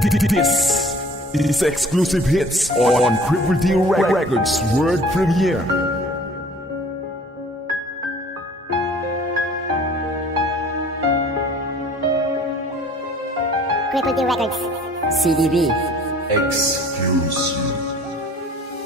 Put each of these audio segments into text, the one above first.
This is exclusive hits on Triple D Records World Premiere. Triple D Records. CDB. Exclusive.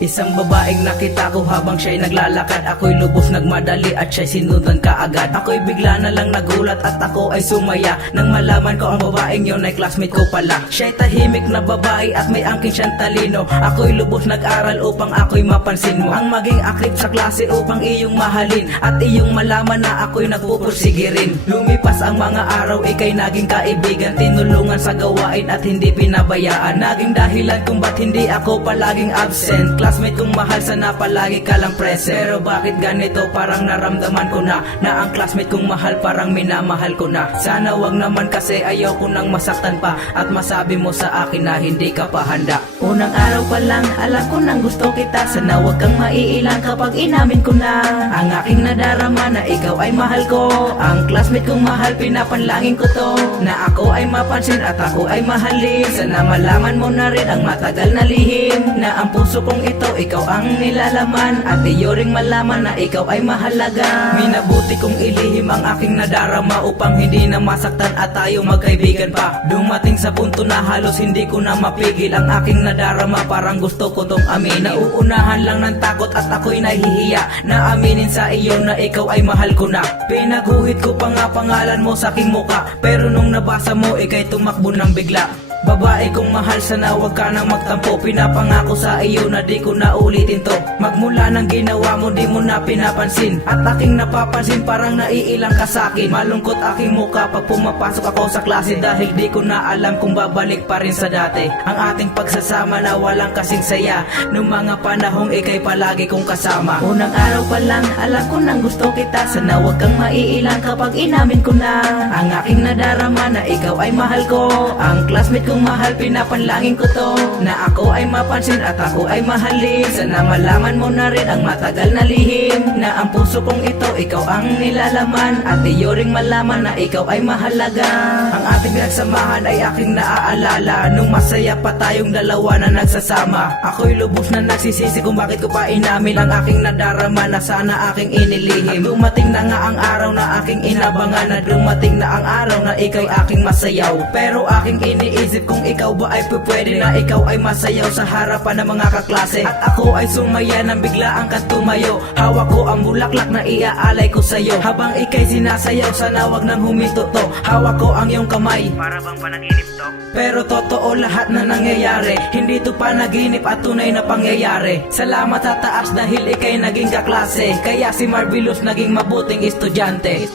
Isang babaeng nakita ko habang siya'y naglalakad. Ako'y lubos nagmadali at siya'y sinundan kaagad Ako'y bigla na lang nagulat at ako ay sumaya. Nang malaman ko ang babaeng yon ay classmate ko pala. Siya'y tahimik na babae at may angkin siyang talino. Ako'y lubos nag-aral upang ako'y mapansin mo. Ang maging aktif sa klase upang iyong mahalin At iyong malaman na ako'y nagpupursige rin. Lumipas ang mga araw ikay naging kaibigan. Tinulungan sa gawain at hindi pinabayaan. Naging dahilan kung ba't hindi ako palaging absent Classmate kong mahal sana palagi ka lang present Pero bakit ganito? Parang naramdaman ko na Na ang classmate kong mahal parang minamahal ko na. Sana wag naman kasi ayaw ko nang masaktan pa At masabi mo sa akin na hindi ka pa handa. Unang araw pa lang alam ko nang gusto kita. Sana wag kang maiilang kapag inamin ko na. Ang aking nadarama na ikaw ay mahal ko. Ang classmate kong mahal pinapanlangin ko to. Na ako ay mapansin at ako ay mahalin. Sana malaman mo na rin ang matagal na lihim Na ang puso kong ito ikaw ang nilalaman. At iyo ring malaman na ikaw ay mahalaga. Minabuti kong ilihim ang aking nadarama Upang hindi na masaktan at tayo magkaibigan pa. Dumating sa punto na halos hindi ko na mapigil Ang aking nadarama. Parang gusto ko tong aminin. Nauunahan lang ng takot at ako'y nahihiya Na aminin sa iyo na ikaw ay mahal ko na. Pinaguhit ko pa nga pangalan mo sa aking muka Pero nung nabasa mo ikay tumakbo ng bigla Babae kong mahal sana wag ka nang magtampo. Pinapangako sa iyo na di ko na ulitin to. Magmula ng ginawa mo di mo na pinapansin. At aking napapansin parang naiilang ka sakin Malungkot aking muka pag pumapasok ako sa klase. Dahil di ko na alam kung babalik pa rin sa dati. Ang ating pagsasama na walang kasing saya. Nung mga panahong ikay palagi kong kasama. Unang araw pa lang alam ko nang gusto kita. Sana wag kang maiilang kapag inamin ko na. Ang aking nadarama na ikaw ay mahal ko. Ang classmate kong mahal pinapanlangin ko to. Na ako ay mapansin at ako ay mahalin. Sana malaman mo na rin ang matagal na lihim. Na ang puso kong ito ikaw ang nilalaman. At iyo ring malaman na ikaw ay mahalaga. Ang ating nagsamahan ay aking naaalala. Nung masaya pa tayong dalawa na nagsasama. Ako'y lubos na nagsisisi kung bakit ko pa inamin Ang aking nadarama na sana aking inilihim. At dumating na nga ang araw na aking inabangan. Na dumating na ang araw na ikaw'y aking masayaw. Pero aking iniisip kung ikaw ba ay pwede na ikaw ay masayaw sa harapan ng mga kaklase. At ako ay sumaya nang biglaan ka tumayo Hawak ko ang bulaklak na iaalay ko sa'yo. Habang ikay sinasayaw sana wag nang huminto to. Hawak ko ang iyong kamay. Para bang panaginip to? pero totoo lahat na nangyayari. Hindi to panaginip at tunay na pangyayari. Salamat sa taas dahil ikay naging kaklase. Kaya si Marvelous naging mabuting estudyante.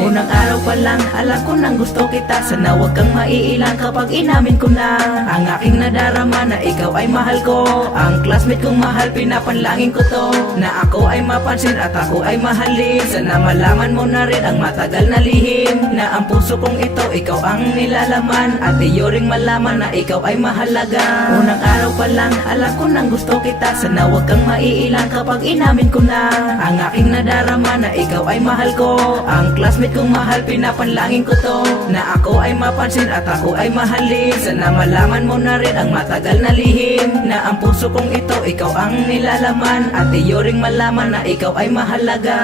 Unang araw pa lang alam ko nang gusto kita. Sana wag kang maiilang kapag inamin ko na. Ang aking nadarama na ikaw ay mahal ko. Ang classmate kong mahal pinapanlangin ko to. Na ako ay mapansin at ako ay mahalin. Sana malaman mo na rin ang matagal na lihim. Na ang puso kong ito ikaw ang nilalaman. At iyo ring malaman na ikaw ay mahalaga. Unang araw pa lang alam ko nang gusto kita. Sana wag kang maiilang kapag inamin ko na. Ang aking nadarama na ikaw ay mahal ko. Ang classmate kong mahal pinapanlangin ko to. Na ako ay mapansin at ako ay mahalin Sana malaman mo na rin ang matagal na lihim Na ang puso kong ito ikaw ang nilalaman. At iyo ring malaman na ikaw ay mahalaga